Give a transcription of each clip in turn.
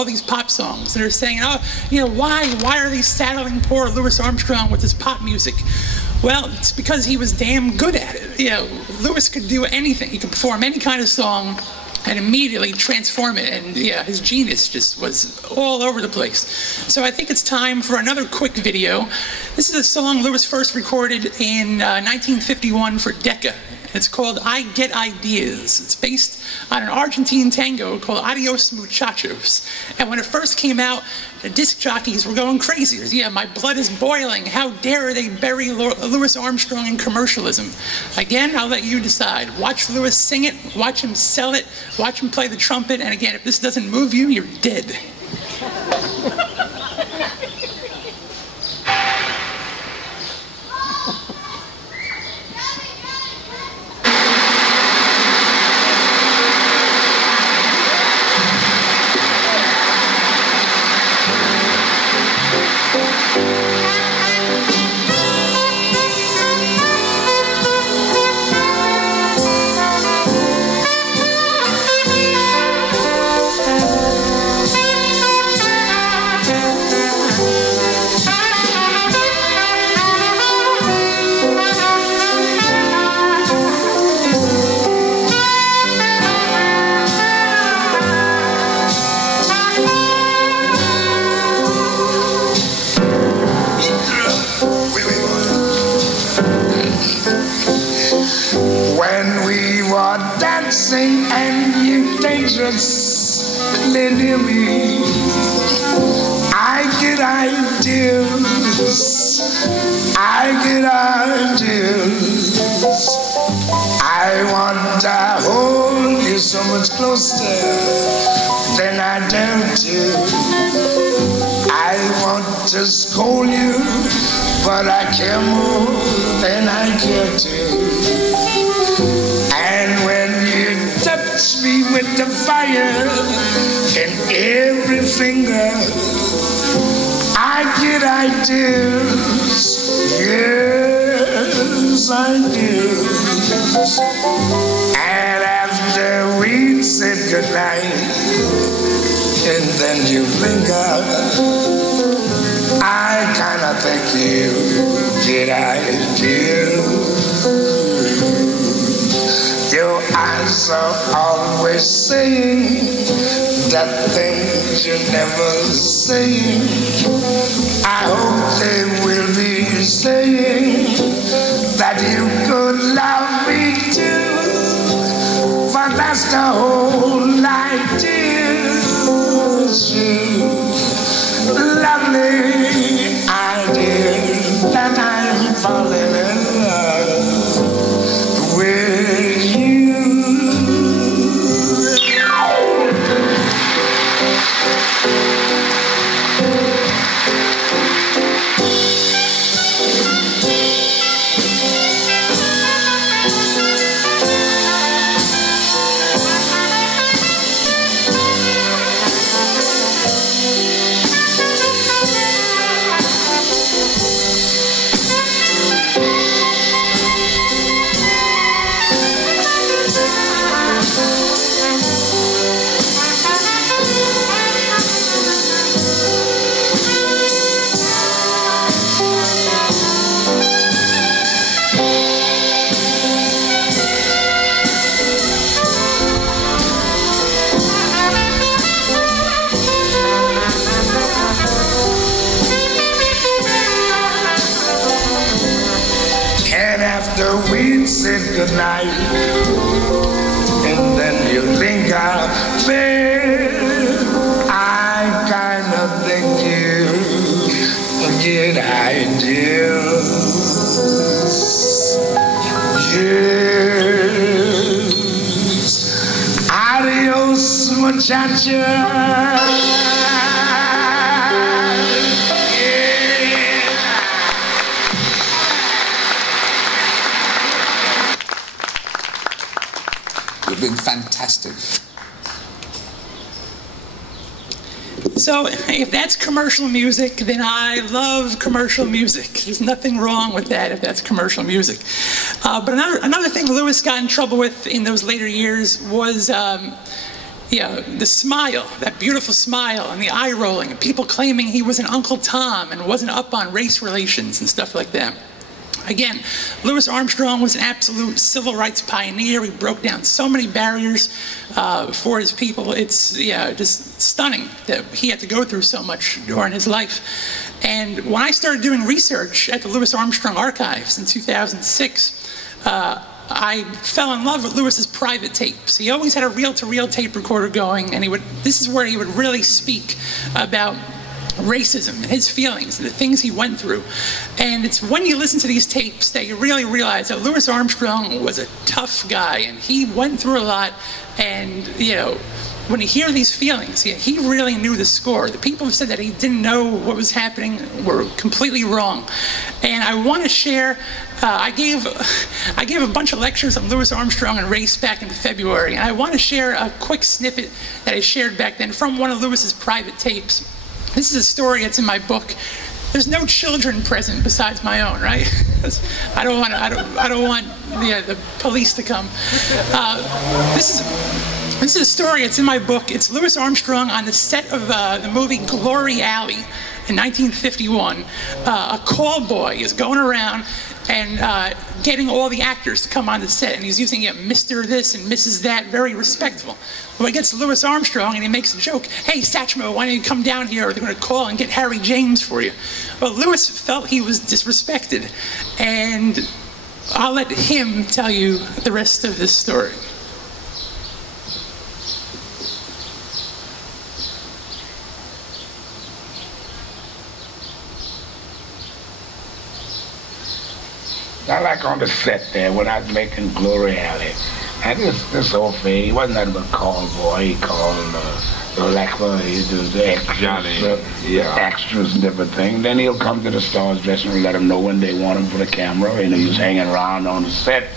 all these pop songs that are saying, oh, you know, why are they saddling poor Louis Armstrong with this pop music? Well, it's because he was damn good at it. You know, Louis could do anything. He could perform any kind of song and immediately transform it, and yeah, his genius just was all over the place. So I think it's time for another quick video. This is a song Louis first recorded in 1951 for Decca. It's called I Get Ideas. It's based on an Argentine tango called Adios Muchachos. And when it first came out, the disc jockeys were going crazy. Yeah, my blood is boiling. How dare they bury Louis Armstrong in commercialism? Again, I'll let you decide. Watch Louis sing it, watch him sell it, watch him play the trumpet, and again, if this doesn't move you, you're dead. Dancing and you dangerously near me, I get ideas, I get ideas. I want to hold you so much closer than I dare to. I want to scold you, but I care more than I care to. And when you touch me with the fire in every finger, I get ideas, yes I do. And after we said goodnight, and then you linger, I kinda think you get ideas. Your eyes are always saying that things you never saying. I hope they will be saying that you could love me too. For that's the whole idea. Lovely idea that I'm falling in love with you. We said goodnight, and then you linger, babe. I kind of think you get ideas. Yes. Adios, muchacha. Been fantastic. So if that's commercial music, then I love commercial music. There's nothing wrong with that if that's commercial music. But another thing Louis got in trouble with in those later years was the smile, that beautiful smile, and the eye rolling, and people claiming he was an Uncle Tom and wasn't up on race relations and stuff like that. Again, Louis Armstrong was an absolute civil rights pioneer. He broke down so many barriers for his people. It's just stunning that he had to go through so much during his life. And when I started doing research at the Louis Armstrong Archives in 2006, I fell in love with Louis's private tapes. He always had a reel-to-reel tape recorder going, and this is where he would really speak about racism and his feelings and the things he went through. And it's when you listen to these tapes that you really realize that Louis Armstrong was a tough guy, and he went through a lot. And when you hear these feelings, he really knew the score. The people who said that he didn't know what was happening were completely wrong. And I want to share, I gave a bunch of lectures on Louis Armstrong and race back in February, and I want to share a quick snippet that I shared back then from one of Louis's private tapes. This is a story that's in my book. There's no children present besides my own, right? I don't want the police to come. This is a story that's in my book. It's Louis Armstrong on the set of the movie Glory Alley in 1951. A call boy is going around and getting all the actors to come on the set, and he's using Mr. This and Mrs. That, very respectful. Well, he gets Louis Armstrong and he makes a joke. Hey, Satchmo, why don't you come down here, or they're going to call and get Harry James for you. Well, Louis felt he was disrespected, and I'll let him tell you the rest of this story. I like on the set there when I was making Glory Alley. And this old thing, he wasn't nothing but a call boy. He called the extras and different things. Then he'll come to the stars dressing room, let them know when they want him for the camera. And he was hanging around on the set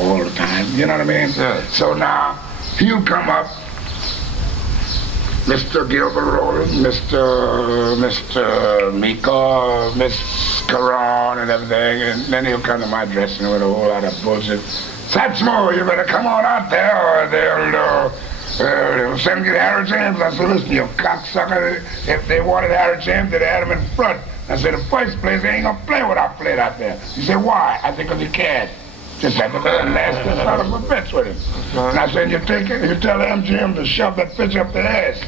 all the time. You know what I mean? Yeah. So now he'll come up, Mr. Gilbert Rowland, Mr. Mika, Miss Caron and everything, and then he'll come to my dressing room with a whole lot of bullshit. Satchmo, you better come on out there, or they'll send me to Harry James. I said, listen, you cocksucker, if they wanted Harry James, they'd have him in front. I said, in the first place, they ain't gonna play what I played out there. He said, why? I said, because he can't. Just had the nasty son of a bitch with him. And I said, you take it, you tell the MGM to shove that bitch up their ass.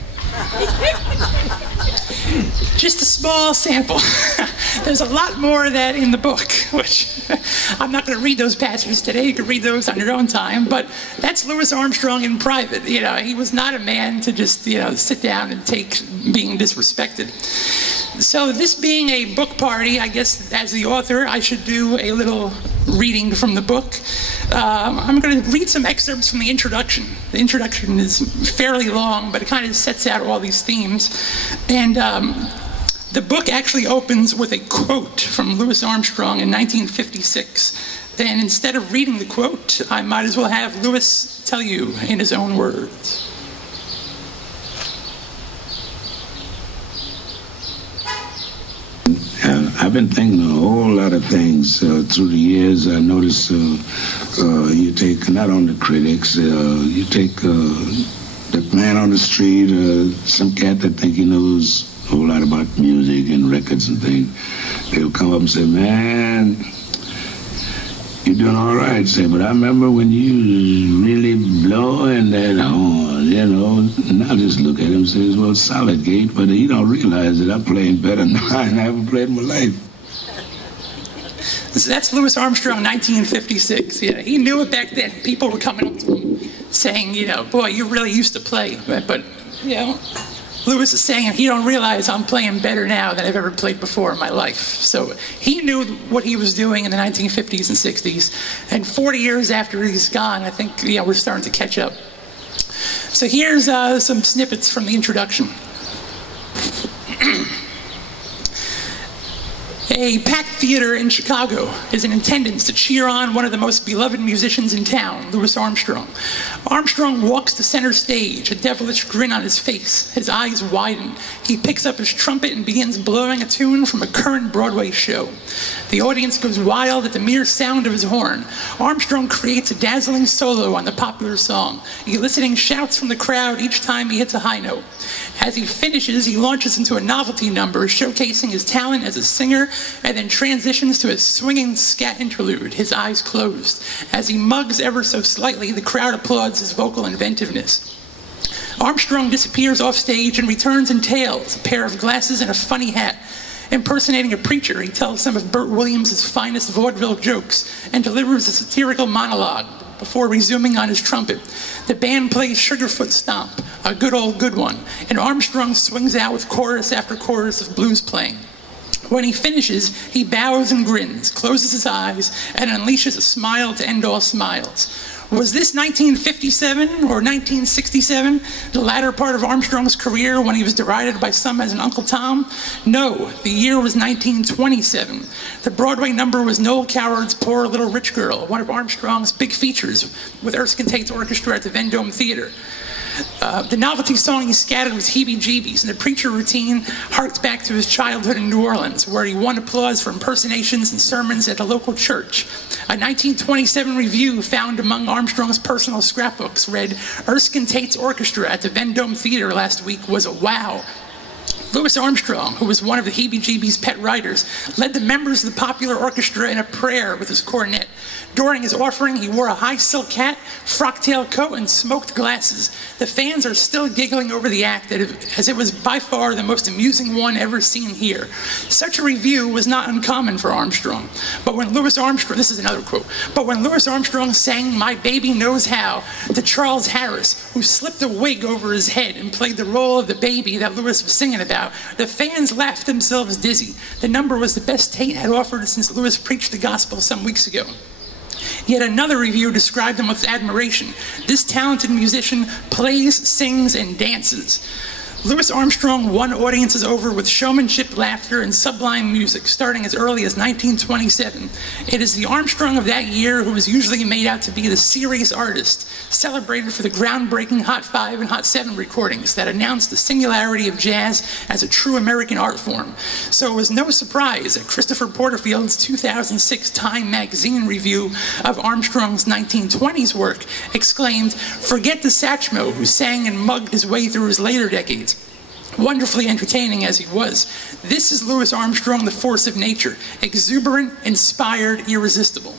Just a small sample. There's a lot more of that in the book, which I'm not going to read those passages today. You can read those on your own time, but that's Louis Armstrong in private. He was not a man to just, sit down and take being disrespected. So this being a book party, I guess as the author, I should do a little reading from the book. I'm going to read some excerpts from the introduction. The introduction is fairly long, but it kind of sets out all these themes. And the book actually opens with a quote from Louis Armstrong in 1956. And instead of reading the quote, I might as well have Louis tell you in his own words. I've been thinking a whole lot of things through the years. I noticed you take, not on the critics, you take the man on the street, some cat that think he knows a whole lot about music and records and things. They'll come up and say, man, you're doing all right, say, but I remember when you really blowing that horn, and I'll just look at him and say, well, solid gate, but he don't realize that I'm playing better now than I ever played in my life. So that's Louis Armstrong, 1956. He knew it back then. People were coming up to him saying, boy, you really used to play. But Louis is saying, he don't realize I'm playing better now than I've ever played before in my life. So he knew what he was doing in the 1950s and 60s. And 40 years after he's gone, I think we're starting to catch up. So here's some snippets from the introduction. A packed theater in Chicago is in attendance to cheer on one of the most beloved musicians in town, Louis Armstrong. Armstrong walks to center stage, a devilish grin on his face. His eyes widen. He picks up his trumpet and begins blowing a tune from a current Broadway show. The audience goes wild at the mere sound of his horn. Armstrong creates a dazzling solo on the popular song, eliciting shouts from the crowd each time he hits a high note. As he finishes, he launches into a novelty number showcasing his talent as a singer, and then transitions to a swinging scat interlude, his eyes closed. As he mugs ever so slightly, the crowd applauds his vocal inventiveness. Armstrong disappears off stage and returns in tails, a pair of glasses and a funny hat. Impersonating a preacher, he tells some of Burt Williams' finest vaudeville jokes and delivers a satirical monologue before resuming on his trumpet. The band plays Sugarfoot Stomp, a good old good one, and Armstrong swings out with chorus after chorus of blues playing. When he finishes, he bows and grins, closes his eyes, and unleashes a smile to end all smiles. Was this 1957 or 1967, the latter part of Armstrong's career when he was derided by some as an Uncle Tom? No, the year was 1927. The Broadway number was Noel Coward's Poor Little Rich Girl, one of Armstrong's big features with Erskine Tate's orchestra at the Vendome Theater. The novelty song he scattered was Heebie-Jeebies, and the preacher routine harked back to his childhood in New Orleans, where he won applause for impersonations and sermons at a local church. A 1927 review found among Armstrong's personal scrapbooks read, "Erskine Tate's orchestra at the Vendome Theater last week was a wow." Louis Armstrong, who was one of the Heebie-Jeebies' pet writers, led the members of the popular orchestra in a prayer with his cornet. During his offering, he wore a high silk hat, frock-tail coat, and smoked glasses. The fans are still giggling over the act as it was by far the most amusing one ever seen here. Such a review was not uncommon for Armstrong. But when Louis Armstrong, this is another quote, but when Louis Armstrong sang "My Baby Knows How" to Charles Harris, who slipped a wig over his head and played the role of the baby that Louis was singing about, the fans laughed themselves dizzy. The number was the best Tate had offered since Louis preached the gospel some weeks ago. Yet another review described him with admiration. This talented musician plays, sings, and dances. Louis Armstrong won audiences over with showmanship, laughter, and sublime music, starting as early as 1927. It is the Armstrong of that year who is usually made out to be the serious artist, celebrated for the groundbreaking Hot 5 and Hot 7 recordings that announced the singularity of jazz as a true American art form. So it was no surprise that Christopher Porterfield's 2006 Time magazine review of Armstrong's 1920s work exclaimed, "Forget the Satchmo who sang and mugged his way through his later decades. Wonderfully entertaining as he was, this is Louis Armstrong, the force of nature, exuberant, inspired, irresistible."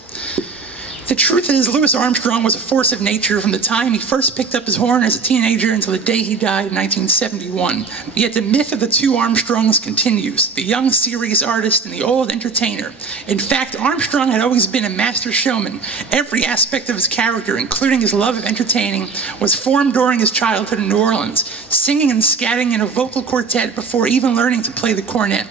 The truth is, Louis Armstrong was a force of nature from the time he first picked up his horn as a teenager until the day he died in 1971. Yet the myth of the two Armstrongs continues, the young serious artist and the old entertainer. In fact, Armstrong had always been a master showman. Every aspect of his character, including his love of entertaining, was formed during his childhood in New Orleans, singing and scatting in a vocal quartet before even learning to play the cornet.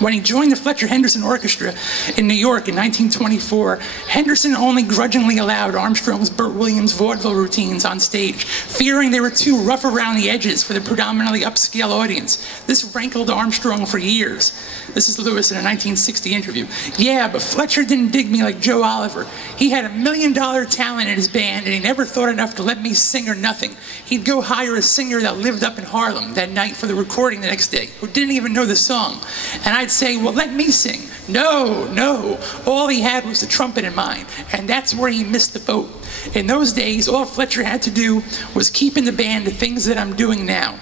When he joined the Fletcher Henderson Orchestra in New York in 1924, Henderson only grudgingly allowed Armstrong's Burt Williams vaudeville routines on stage, fearing they were too rough around the edges for the predominantly upscale audience. This rankled Armstrong for years. This is Louis in a 1960 interview. "Yeah, but Fletcher didn't dig me like Joe Oliver. He had $1 million talent in his band, and he never thought enough to let me sing or nothing. He'd go hire a singer that lived up in Harlem that night for the recording the next day, who didn't even know the song. And I'd say, well, let me sing. No. All he had was the trumpet in mind, and that's where he missed the boat. In those days, all Fletcher had to do was keep in the band the things that I'm doing now."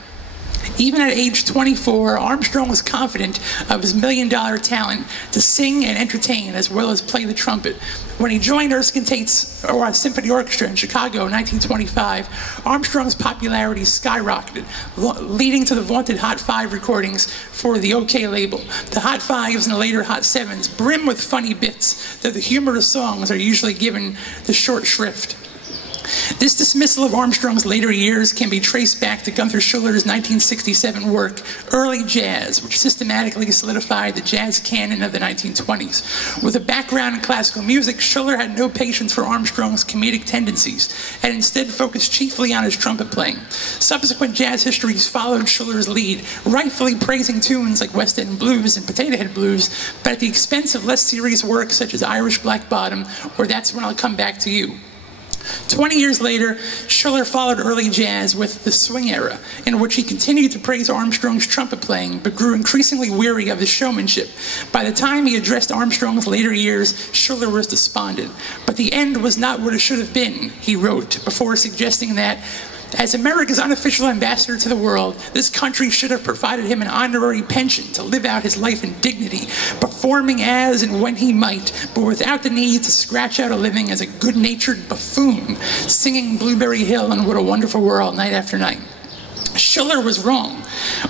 Even at age 24, Armstrong was confident of his $1 million talent to sing and entertain as well as play the trumpet. When he joined Erskine Tate's Symphony Orchestra in Chicago in 1925, Armstrong's popularity skyrocketed, leading to the vaunted Hot 5 recordings for the OK label. The Hot 5s and the later Hot 7s brim with funny bits, though the humorous songs are usually given the short shrift. This dismissal of Armstrong's later years can be traced back to Gunther Schuller's 1967 work, Early Jazz, which systematically solidified the jazz canon of the 1920s. With a background in classical music, Schuller had no patience for Armstrong's comedic tendencies, and instead focused chiefly on his trumpet playing. Subsequent jazz histories followed Schuller's lead, rightfully praising tunes like West End Blues and Potato Head Blues, but at the expense of less serious work such as Irish Black Bottom or That's When I'll Come Back to You. 20 years later, Schuller followed early jazz with the swing era, in which he continued to praise Armstrong's trumpet playing, but grew increasingly weary of his showmanship. By the time he addressed Armstrong's later years, Schuller was despondent. But the end was not what it should have been, he wrote, before suggesting that, as America's unofficial ambassador to the world, this country should have provided him an honorary pension to live out his life in dignity, performing as and when he might, but without the need to scratch out a living as a good-natured buffoon, singing Blueberry Hill and What a Wonderful World night after night. Schuller was wrong.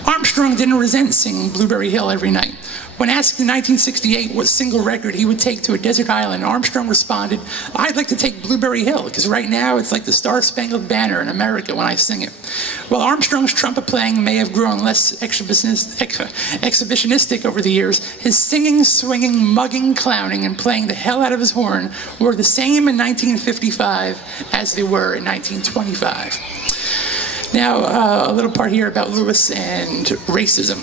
Armstrong didn't resent singing Blueberry Hill every night. When asked in 1968 what single record he would take to a desert island, Armstrong responded, "I'd like to take Blueberry Hill, because right now it's like the Star-Spangled Banner in America when I sing it." While Armstrong's trumpet playing may have grown less exhibitionistic over the years, his singing, swinging, mugging, clowning, and playing the hell out of his horn were the same in 1955 as they were in 1925. Now, a little part here about Lewis and racism.